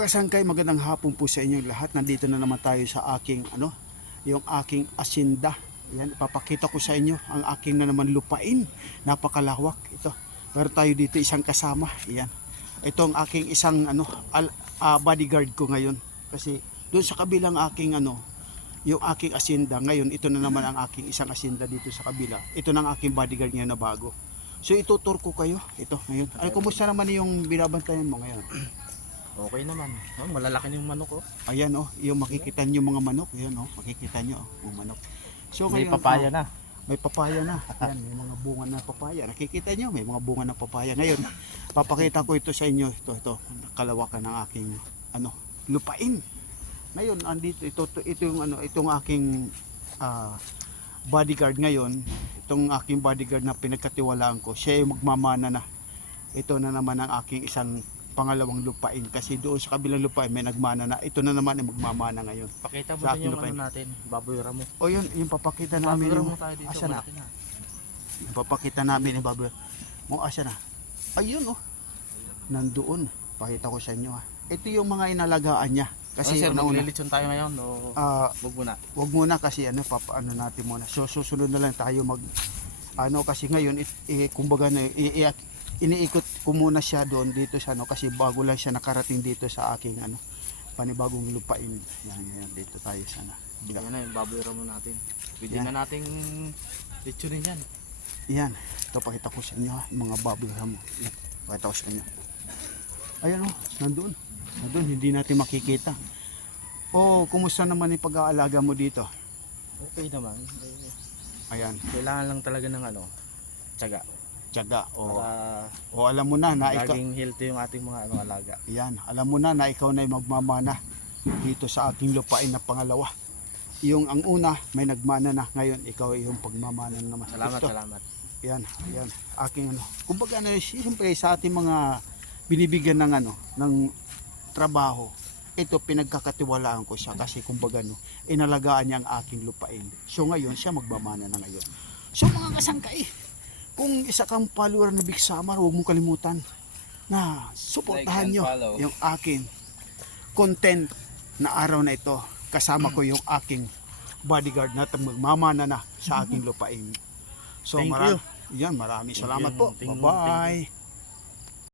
kasangkay, magandang hapon po sa inyo lahat. Nandito na naman tayo sa aking yung aking asyenda. Yan, ipapakita ko sa inyo ang aking na naman lupain. Napakalawak ito. Meron tayo dito isang kasama. Yan. Ito ang aking isang bodyguard ko ngayon. Kasi doon sa kabilang aking yung aking asyenda ngayon, ito na naman ang aking isang asyenda dito sa kabila. Ito na ang aking bodyguard ngayon na bago. So itutur ko kayo ito ngayon. Ay, kumusta naman yung binabantayan mo ngayon? Okay naman. Oh, malalaki na yung manok ko. Ayan yung makikita niyo mga manok, ayan makikita niyo yung manok. So May ngayon, papaya na. May papaya na. Ayan, may mga bunga na papaya. Nakikita niyo, may mga bunga ng papaya. Ngayon, papakita ko ito sa inyo, ito kalawakan ng aking lupain. Ngayon, andito ito yung itong aking bodyguard ngayon. Itong aking bodyguard na pinagkatiwalaan ko, siya yung magmamana na. Ito na naman ang aking isang pangalawang lupain, kasi doon sa kabilang lupain may nagmana na, ito na naman ay magmamana ngayon. Pakita mo Sa din aking yung lupain. natin, baboy ramo. O yun, yung papakita namin yung, tayo dito. asa na? Yung papakita namin yung baboy. Mo asa na? Ayun nandoon. Pakita ko sa inyo Ito yung mga inalagaan niya. Kasi Sir, una, maglilitsyon tayo ngayon o wag muna? wag muna kasi papaano natin muna. So susunod na lang tayo mag kasi ngayon kumbaga iniikot ko muna siya doon dito sa kasi bago lang siya nakarating dito sa aking panibagong lupain. Yan dito tayo sana. Yan na yung baboy ramo natin. Pwede Yan. na nating litsunin yan. Yan. Ito pakita ko sa inyo yung mga baboy ramo. Yan. Pakita ko sa inyo. Ayan nandoon. Nandoon, hindi natin makikita. Kumusta naman yung pag-aalaga mo dito? Okay naman. Ayan. Kailangan lang talaga ng tiyaga. Tiyaga. Para Alam mo na ikaw. laging healthy yung ating mga alaga. Yan, alam mo na ikaw na yung magmamana dito sa aking lupain na pangalawa. Yung ang una, may nagmana na. Ngayon, ikaw ay yung pagmamana naman. Salamat, Ito, salamat. Yan. Aking kumbaga siyempre sa ating mga binibigyan ng ng trabaho, ito pinagkakatiwalaan ko siya kasi kumbaga inalagaan niya ang aking lupain. So ngayon, siya magmamana na ngayon. So mga kasangkay, kung isa kang follower na Big Samar, huwag mong kalimutan na suportahan nyo yung aking content na araw na ito. Kasama ko yung aking bodyguard na magmamana na sa aking lupain. So Thank you. maraming salamat you. po. Thank you. Bye-bye.